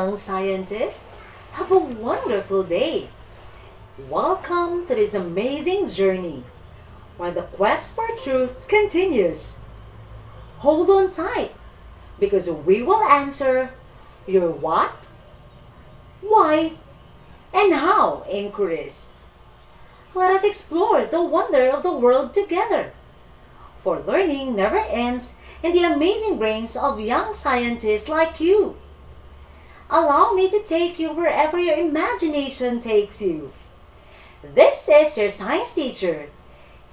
young scientists. Have a wonderful day. Welcome to this amazing journey where the quest for truth continues. Hold on tight because we will answer your what, why, and how inquiries. Let us explore the wonder of the world together. For learning never ends in the amazing brains of young scientists like you. Allow me to take you wherever your imagination takes you. This is your science teacher,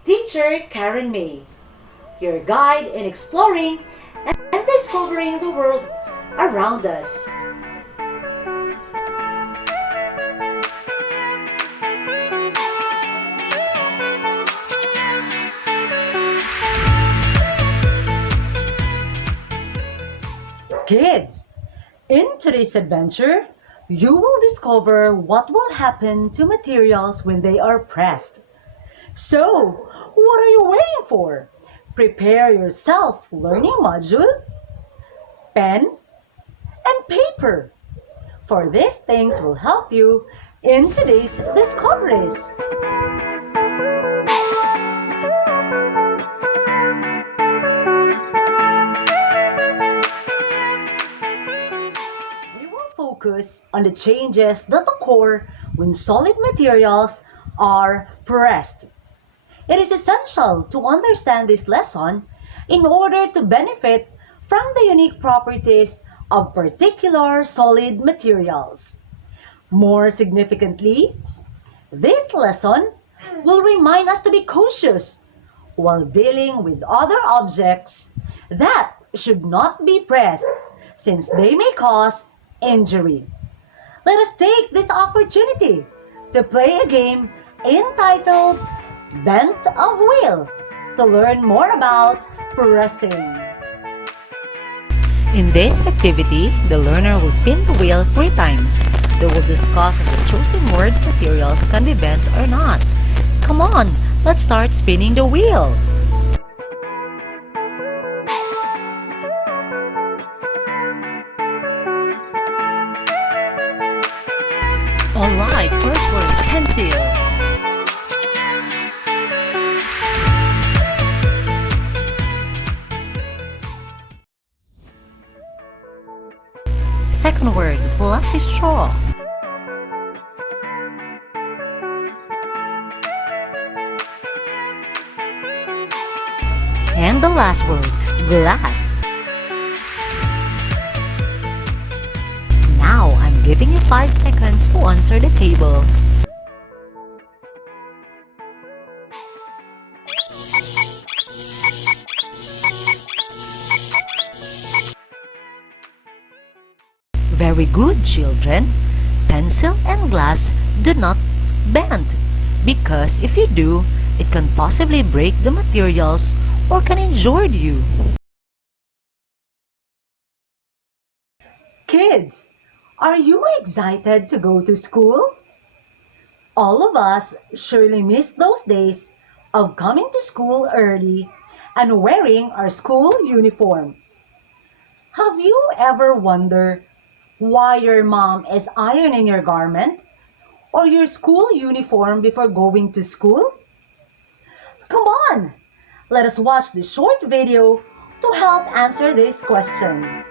Teacher Karenn May, your guide in exploring and discovering the world around us. Kids, in today's adventure, you will discover what will happen to materials when they are pressed. So, what are you waiting for? Prepare your self-learning module, pen, and paper. For these things will help you in today's discoveries. We will focus on the changes that occur when solid materials are pressed. It is essential to understand this lesson in order to benefit from the unique properties of particular solid materials. More significantly, this lesson will remind us to be cautious while dealing with other objects that should not be pressed since they may cause injury. Let us take this opportunity to play a game entitled Bent of Wheel to learn more about pressing. In this activity, the learner will spin the wheel 3 times. They will discuss if the chosen word materials can be bent or not. Come on, let's start spinning the wheel. Alright, first word, pencil. Second word, plastic straw. And the last word, glass. Now I'm giving you 5 seconds to answer the table. Very good, children. Pencil and glass do not bend because if you do, it can possibly break the materials or can injure you. Kids, are you excited to go to school? All of us surely miss those days of coming to school early and wearing our school uniform. Have you ever wondered why your mom is ironing your garment or your school uniform before going to school? Come on, let us watch this short video to help answer this question.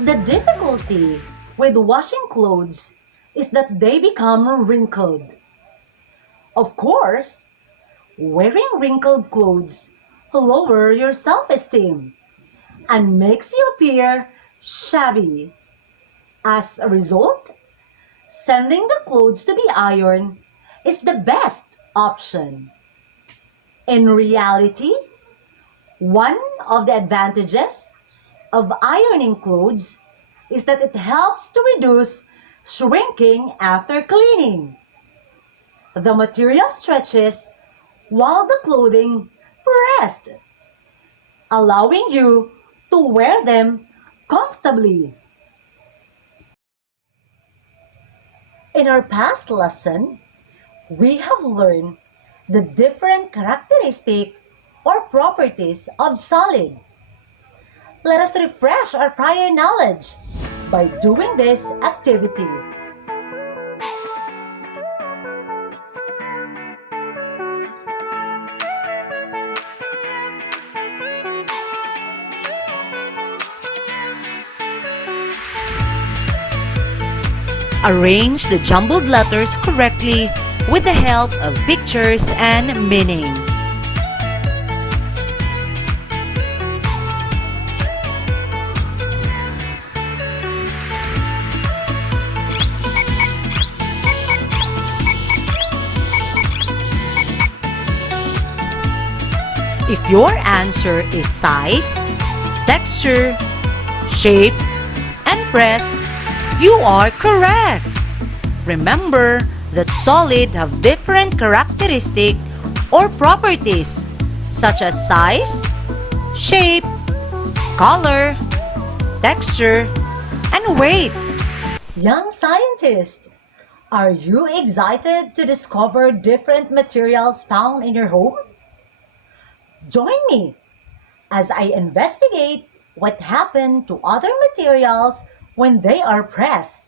The difficulty with washing clothes is that they become wrinkled. Of course, Wearing wrinkled clothes lower your self-esteem and makes you appear shabby. As a result, sending the clothes to be ironed is the best option. In reality, one of the advantages of ironing clothes is that it helps to reduce shrinking after cleaning. The material stretches while the clothing pressed, allowing you to wear them comfortably. In our past lesson, we have learned the different characteristic or properties of solid. Let us refresh our prior knowledge by doing this activity. Arrange the jumbled letters correctly with the help of pictures and meaning. If your answer is size, texture, shape, and press, you are correct. Remember that solid have different characteristics or properties such as size, shape, color, texture, and weight. Young scientist, are you excited to discover different materials found in your home? Join me as I investigate what happened to other materials when they are pressed.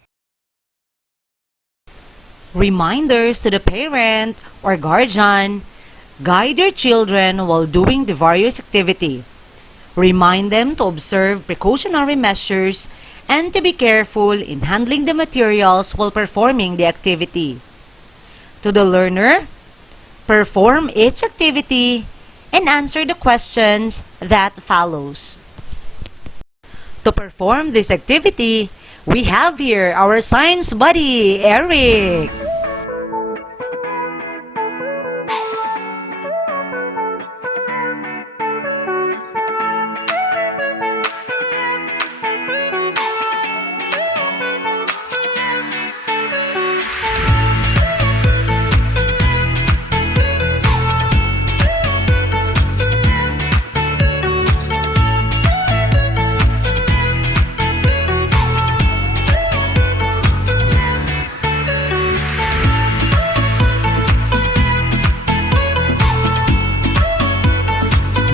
Reminders to the parent or guardian: guide your children while doing the various activity. Remind them to observe precautionary measures and to be careful in handling the materials while performing the activity. To the learner, perform each activity and answer the questions that follows. To perform this activity, we have here our science buddy, Eric.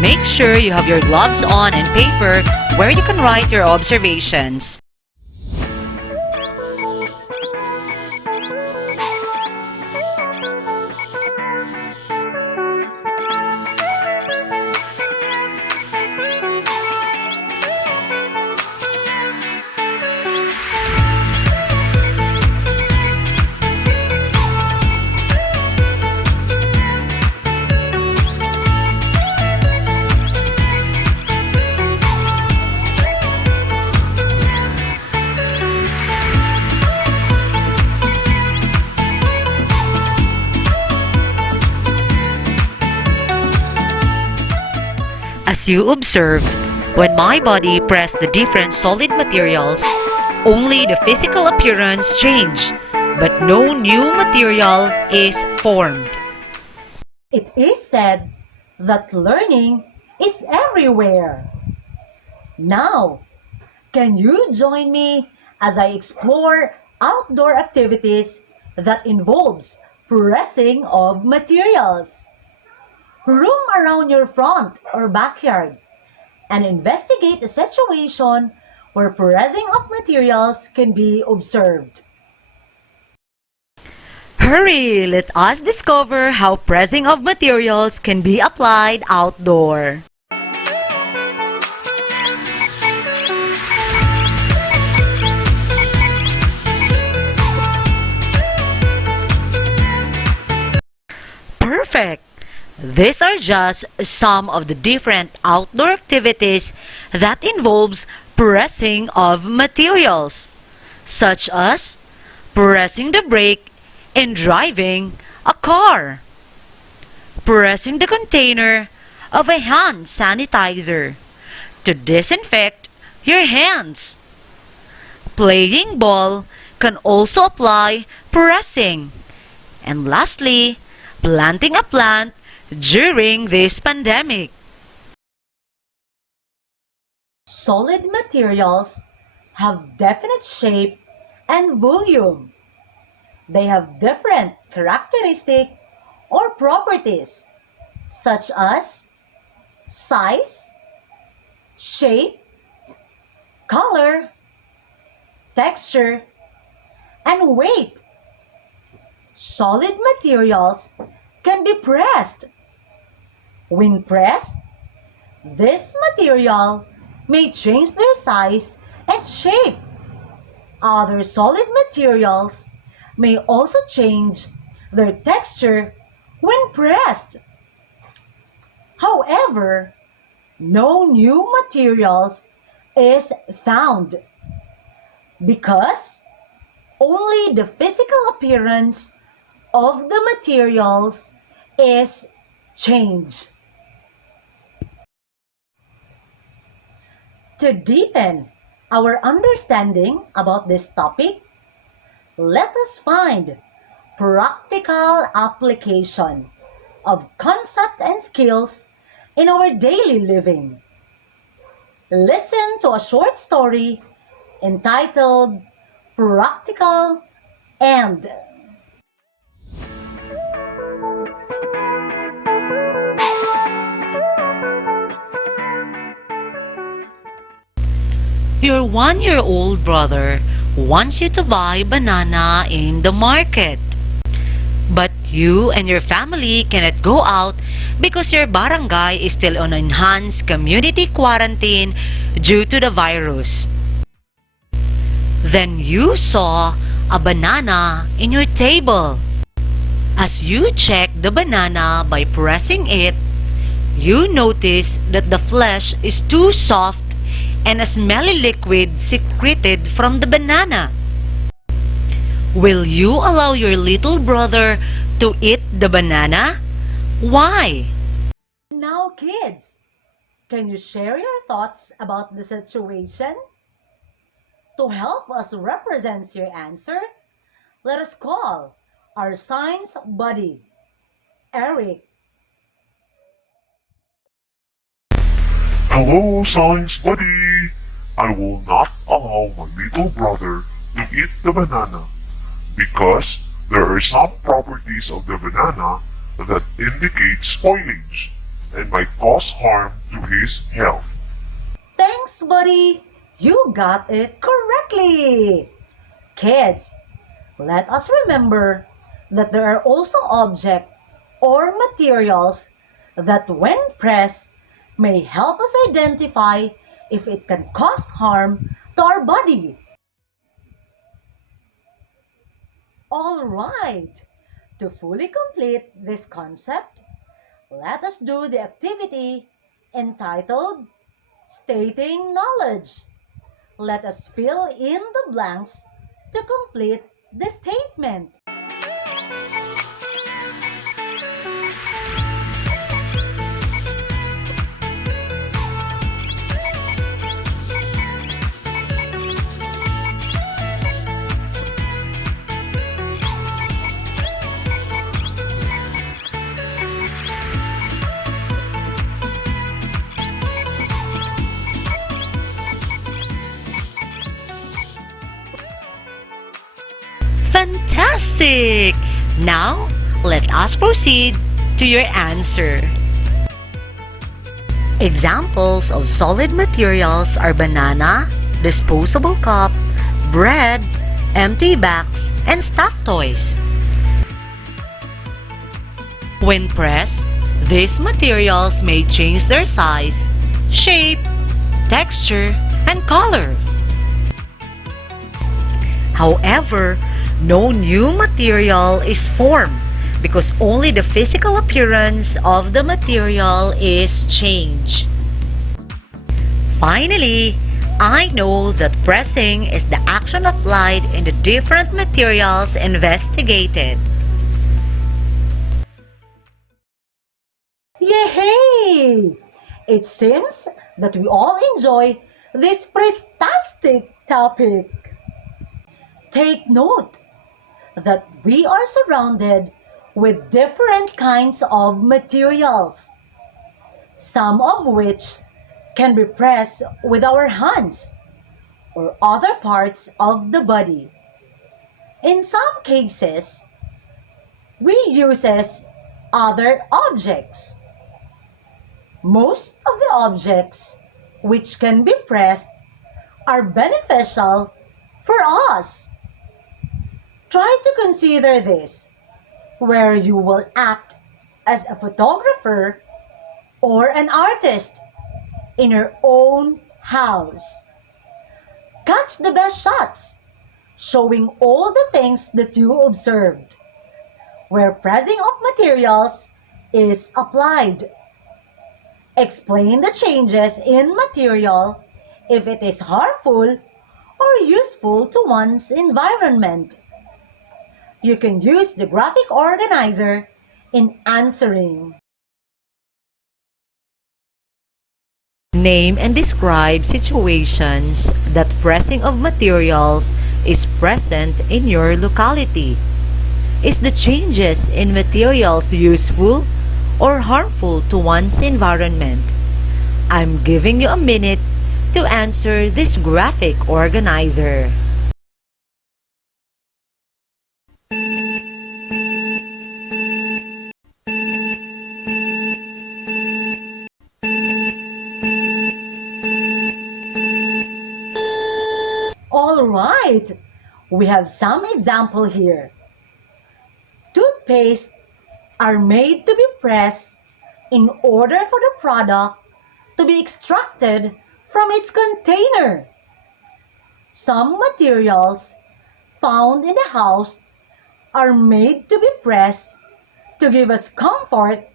Make sure you have your gloves on and paper where you can write your observations. As you observed, when my body pressed the different solid materials, only the physical appearance changed, but no new material is formed. It is said that learning is everywhere. Now, can you join me as I explore outdoor activities that involves pressing of materials? Roam around your front or backyard and investigate a situation where pressing of materials can be observed. Hurry! Let us discover how pressing of materials can be applied outdoor. Perfect! These are just some of the different outdoor activities that involves pressing of materials, such as pressing the brake in driving a car, pressing the container of a hand sanitizer to disinfect your hands. Playing ball can also apply pressing. And lastly, planting a plant during this pandemic. Solid materials have definite shape and volume. They have different characteristics or properties such as size, shape, color, texture, and weight. Solid materials can be pressed. When pressed, this material may change their size and shape. Other solid materials may also change their texture when pressed. However, no new materials is found because only the physical appearance of the materials is changed. To deepen our understanding about this topic, let us find practical application of concepts and skills in our daily living. Listen to a short story entitled Practical and. Your 1-year-old brother wants you to buy banana in the market. But you and your family cannot go out because your barangay is still on enhanced community quarantine due to the virus. Then you saw a banana in your table. As you check the banana by pressing it, you notice that the flesh is too soft and a smelly liquid secreted from the banana. Will you allow your little brother to eat the banana? Why? Now, kids, can you share your thoughts about the situation? To help us represent your answer, let us call our science buddy, Eric. Hello, science buddy! I will not allow my little brother to eat the banana because there are some properties of the banana that indicate spoilage and might cause harm to his health. Thanks, buddy. You got it correctly. Kids, let us remember that there are also objects or materials that when pressed may help us identify if it can cause harm to our body. All right, to fully complete this concept, let us do the activity entitled Stating Knowledge. Let us fill in the blanks to complete the statement. Fantastic! Now, let us proceed to your answer. Examples of solid materials are banana, disposable cup, bread, empty bags, and stuffed toys. When pressed, these materials may change their size, shape, texture, and color. However, no new material is formed because only the physical appearance of the material is changed. Finally, I know that pressing is the action applied in the different materials investigated. Yay! It seems that we all enjoy this pristastic topic. Take note that we are surrounded with different kinds of materials, some of which can be pressed with our hands or other parts of the body. In some cases, we use other objects. Most of the objects which can be pressed are beneficial for us. Try to consider this, where you will act as a photographer or an artist in your own house. Catch the best shots, showing all the things that you observed, where pressing of materials is applied. Explain the changes in material if it is harmful or useful to one's environment. You can use the graphic organizer in answering. Name and describe situations that pressing of materials is present in your locality. Is the changes in materials useful or harmful to one's environment? I'm giving you a minute to answer this graphic organizer. All right, we have some example here. Toothpaste are made to be pressed in order for the product to be extracted from its container. Some materials found in the house are made to be pressed to give us comfort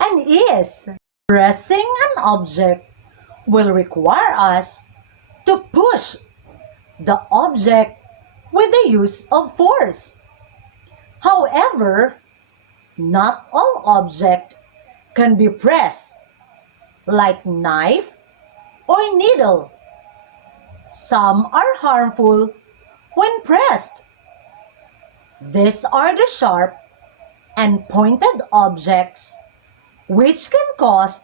and ease. Pressing an object will require us to push the object with the use of force. However, not all objects can be pressed, like knife or needle. Some are harmful when pressed. These are the sharp and pointed objects which can cause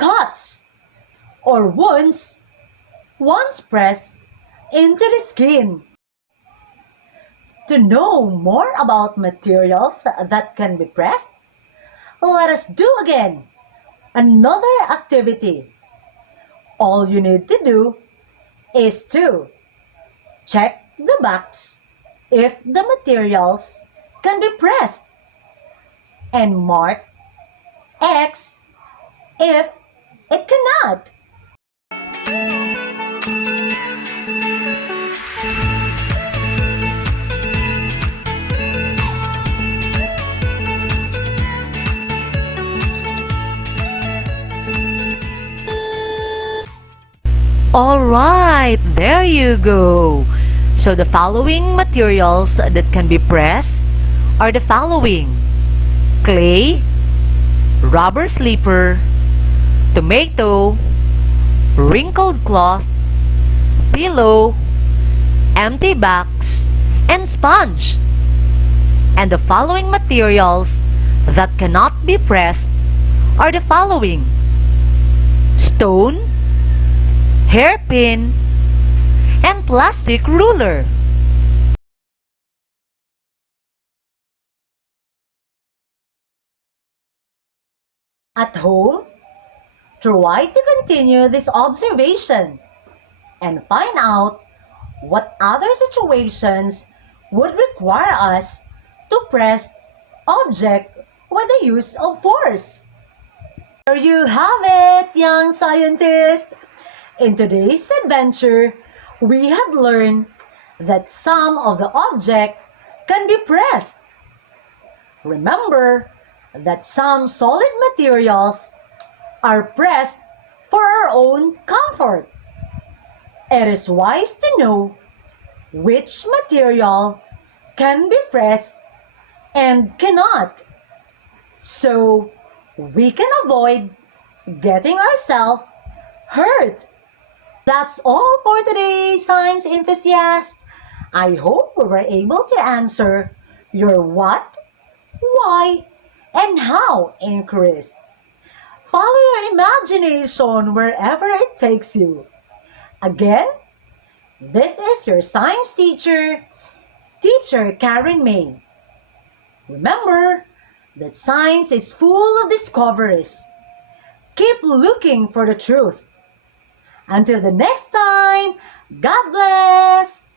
cuts or wounds once pressed into the skin. To know more about materials that can be pressed, let us do again another activity. All you need to do is to check the box if the materials can be pressed and mark X if it cannot. Alright, there you go. So the following materials that can be pressed are the following: clay, rubber slipper, tomato, wrinkled cloth, pillow, empty box, and sponge. And the following materials that cannot be pressed are the following: stone, hairpin, and plastic ruler. At home, try to continue this observation and find out what other situations would require us to press object with the use of force. There you have it, young scientist. In today's adventure, we have learned that some of the objects can be pressed. Remember that some solid materials are pressed for our own comfort. It is wise to know which material can be pressed and cannot, so we can avoid getting ourselves hurt. That's all for today, science enthusiasts. I hope we were able to answer your what, why, and how inquiries. Follow your imagination wherever it takes you. Again, this is your science teacher, Teacher Karenn May. Remember that science is full of discoveries. Keep looking for the truth. Until the next time, God bless!